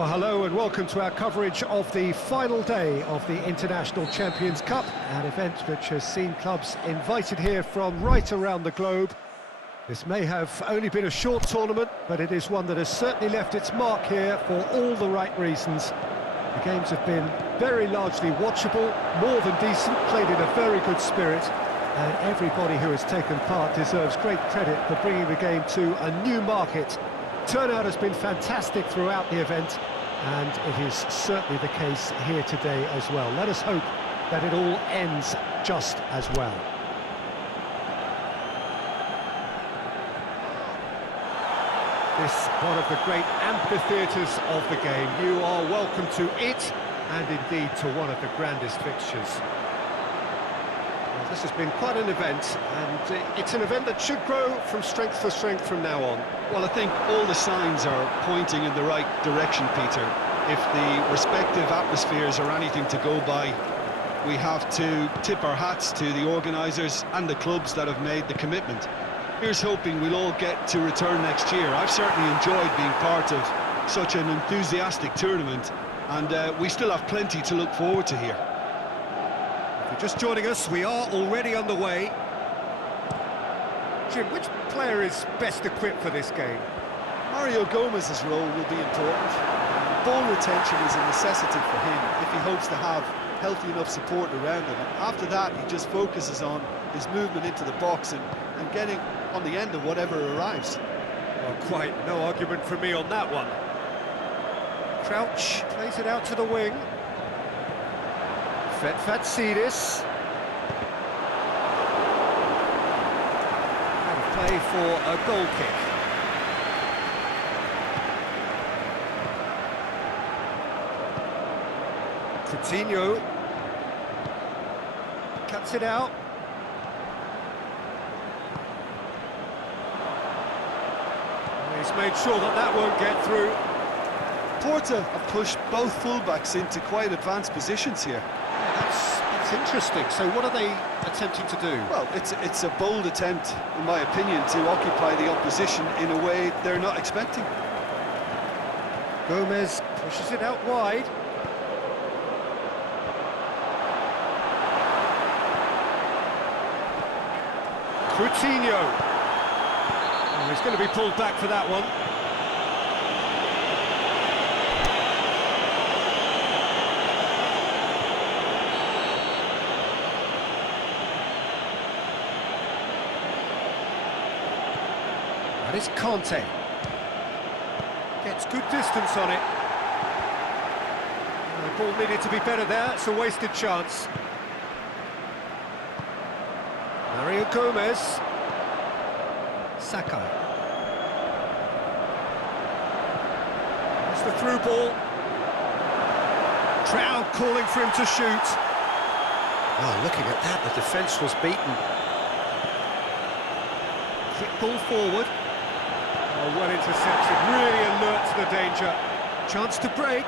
Well, hello and welcome to our coverage of the final day of the International Champions Cup, an event which has seen clubs invited here from right around the globe. This may have only been a short tournament, but it is one that has certainly left its mark here for all the right reasons. The games have been very largely watchable, more than decent, played in a very good spirit, and everybody who has taken part deserves great credit for bringing the game to a new market. Turnout has been fantastic throughout the event, and it is certainly the case here today as well. Let us hope that it all ends just as well. This one of the great amphitheatres of the game. You are welcome to it, and indeed to one of the grandest fixtures. Well, this has been quite an event, and it's an event that should grow from strength to strength from now on. Well, I think all the signs are pointing in the right direction, Peter. If the respective atmospheres are anything to go by, we have to tip our hats to the organisers and the clubs that have made the commitment. Here's hoping we'll all get to return next year. I've certainly enjoyed being part of such an enthusiastic tournament, and we still have plenty to look forward to here. If you're just joining us, we are already underway. Jim, which player is best equipped for this game? Mario Gomez's role will be important. Ball retention is a necessity for him if he hopes to have healthy enough support around him. And after that, he just focuses on his movement into the box and getting on the end of whatever arrives. Well, quite no argument from me on that one. Crouch plays it out to the wing. Fatsidis. Play for a goal kick. Coutinho cuts it out. He's made sure that that won't get through. Porta have pushed both fullbacks into quite advanced positions here. That's interesting. So what are they attempting to do? Well, it's a bold attempt, in my opinion, to occupy the opposition in a way they're not expecting. Gomez pushes it out wide. Coutinho. Oh, he's going to be pulled back for that one. That is Conte. Gets good distance on it. The ball needed to be better there. It's a wasted chance. Mario Gomez. Saka. That's the through ball. Crowd calling for him to shoot. Oh, looking at that, the defence was beaten. Quick ball forward. Oh, well intercepted, really alert to the danger. Chance to break.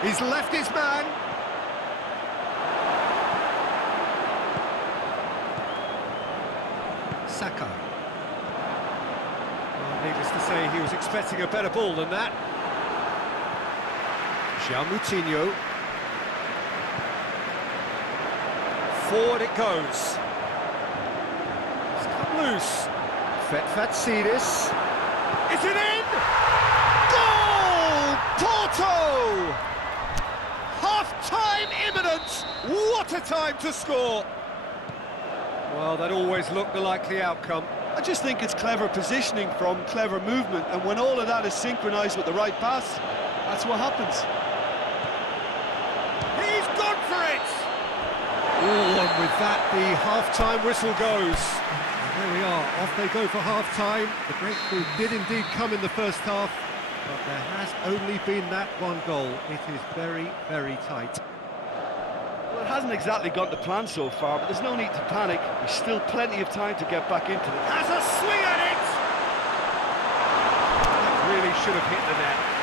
He's left his man. Saka. Well, needless to say, he was expecting a better ball than that. Moutinho. Forward it goes. It's come loose. Fatsidis. Is it in? Goal! Porto! Half-time imminent! What a time to score! Well, that always looked the likely outcome. I just think it's clever positioning from clever movement, and when all of that is synchronised with the right pass, that's what happens. He's gone for it! Oh, and with that, the half-time whistle goes. There we are, off they go for half-time. The breakthrough did indeed come in the first half, but there has only been that one goal. It is very, very tight. Well, it hasn't exactly gone to plan so far, but there's no need to panic. There's still plenty of time to get back into it. Has a swing at it! That really should have hit the net.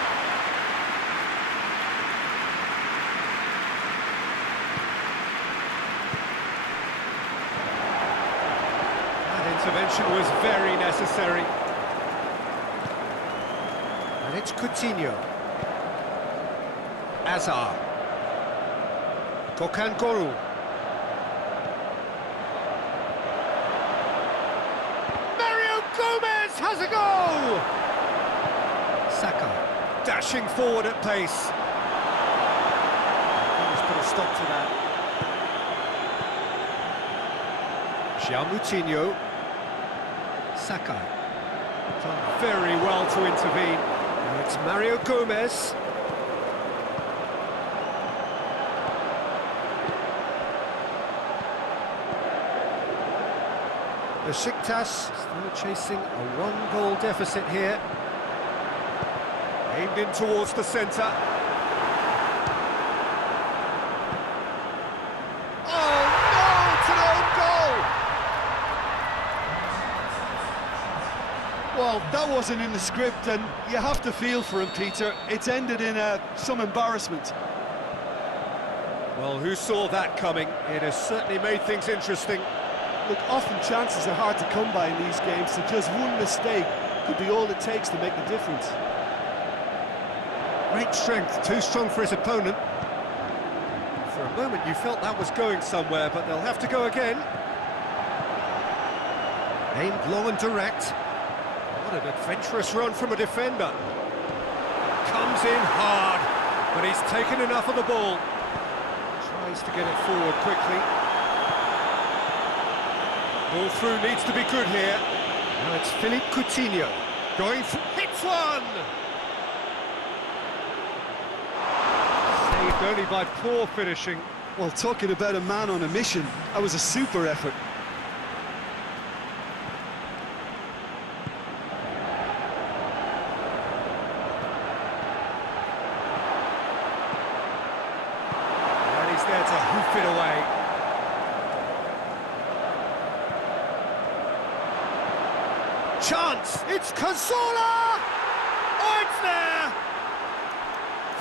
Intervention was very necessary. And it's Coutinho. Azar. Gökhan Gönül. Mario Gomez has a goal! Saka, dashing forward at pace. He's put a stop to that. João Moutinho. Saka. Done very well to intervene. Now it's Mario Gomez. Besiktas still chasing a one-goal deficit here. Aimed in towards the centre. Oh no, it's an own goal! Well, that wasn't in the script, and you have to feel for him, Peter. It's ended in some embarrassment. Well, who saw that coming? It has certainly made things interesting. Look, often chances are hard to come by in these games, so just one mistake could be all it takes to make the difference. Great strength, too strong for his opponent. For a moment you felt that was going somewhere, but they'll have to go again. Aimed long and direct. What an adventurous run from a defender. Comes in hard, but he's taken enough of the ball. Tries to get it forward quickly. Ball through needs to be good here. Now it's Philippe Coutinho. Going for... hits one! Saved only by poor finishing. Well, talking about a man on a mission, that was a super effort. And he's there to hoof it away. Chance! It's Cazorla! Oh, it's there!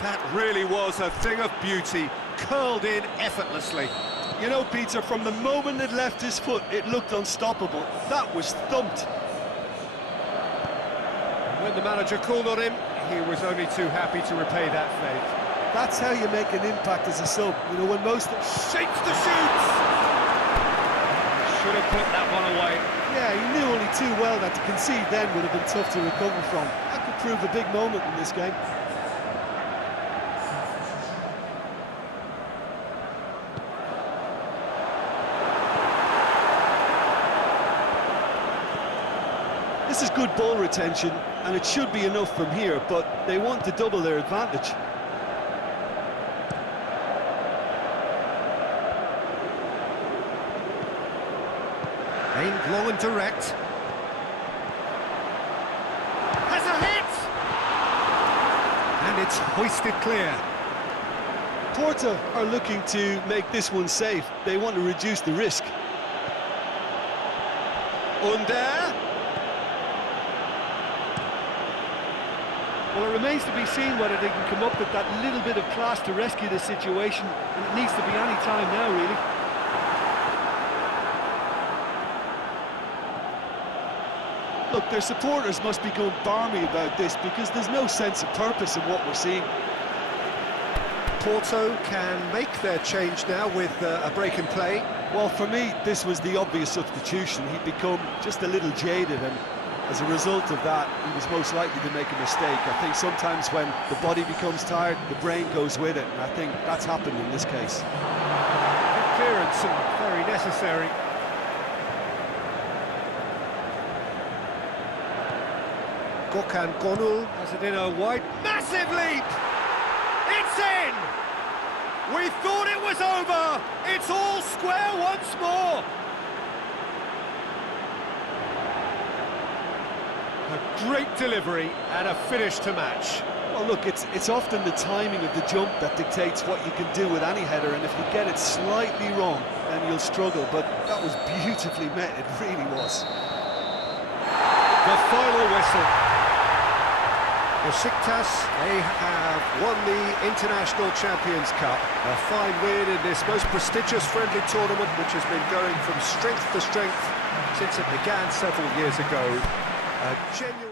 That really was a thing of beauty, curled in effortlessly. You know, Peter, from the moment it left his foot, it looked unstoppable. That was thumped. When the manager called on him, he was only too happy to repay that faith. That's how you make an impact as a sub. You know, when most... Shakes the shoots! Should have put that one away. Yeah, he knew only too well that to concede then would have been tough to recover from. That could prove a big moment in this game. This is good ball retention, and it should be enough from here, but they want to double their advantage. Aimed long and direct. Has a hit! And it's hoisted clear. Porto are looking to make this one safe. They want to reduce the risk. Under. Well, it remains to be seen whether they can come up with that little bit of class to rescue the situation, and it needs to be any time now, really. Look, their supporters must be going barmy about this because there's no sense of purpose in what we're seeing. Porto can make their change now with a break in play. Well, for me, this was the obvious substitution. He'd become just a little jaded, and as a result of that, he was most likely to make a mistake. I think sometimes when the body becomes tired, the brain goes with it, and I think that's happened in this case. Good clearance and very necessary. Gökhan Gönül has it in a wide, massive leap! It's in! We thought it was over! It's all square once more! A great delivery and a finish to match. Well, look, it's often the timing of the jump that dictates what you can do with any header, and if you get it slightly wrong, then you'll struggle, but that was beautifully met, it really was. The final whistle. Besiktas, they have won the International Champions Cup. A fine win in this most prestigious friendly tournament, which has been going from strength to strength since it began several years ago. A genuine